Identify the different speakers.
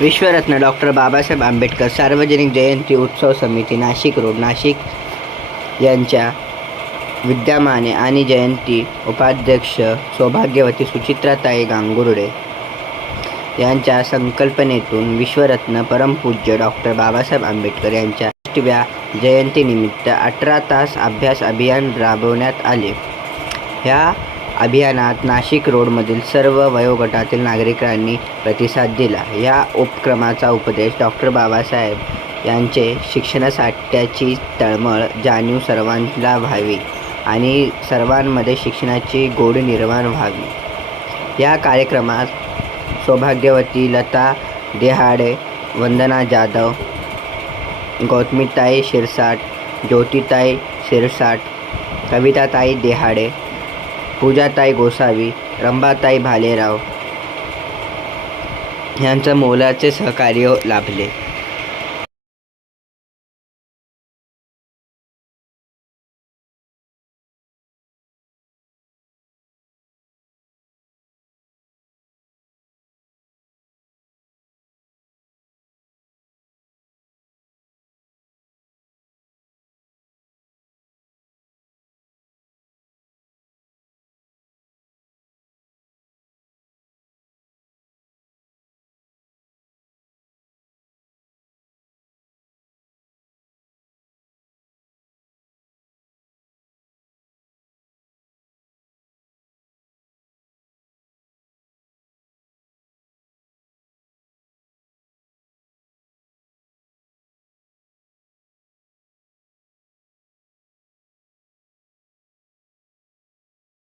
Speaker 1: विश्वरत्न doctor Babasaheb Ambedkar सार्वजनिक जयंती उत्सव समिती नाशिक रोड नाशिक यांच्या विद्यमाने आणि जयंती उपाध्यक्ष सौभाग्यवती सुचित्राताई गांगुर्डे यांच्या संकल्पनेतून विश्वरत्न परमपूज्य डॉक्टर बाबासाहेब आंबेडकर यांच्या आठव्या जयंतीनिमित्त अठरा तास अभ्यास अभियान राबवण्यात आले. ह्या अभियानात नाशिक रोडमधील सर्व वयोगटातील नागरिकांनी प्रतिसाद दिला. या उपक्रमाचा उपदेश डॉक्टर बाबासाहेब यांचे शिक्षणासाठ्याची तळमळ जाणीव सर्वांना व्हावी आणि सर्वांमध्ये शिक्षणाची गोडी निर्माण व्हावी. या कार्यक्रमात सौभाग्यवती लता देहाडे वंदना जाधव गौतमीताई शिरसाट ज्योतिताई शिरसाट कविताताई देहाडे पूजाताई गोसावी रंभाताई भालेराव यांचं मोलाचे सहकार्य लाभले.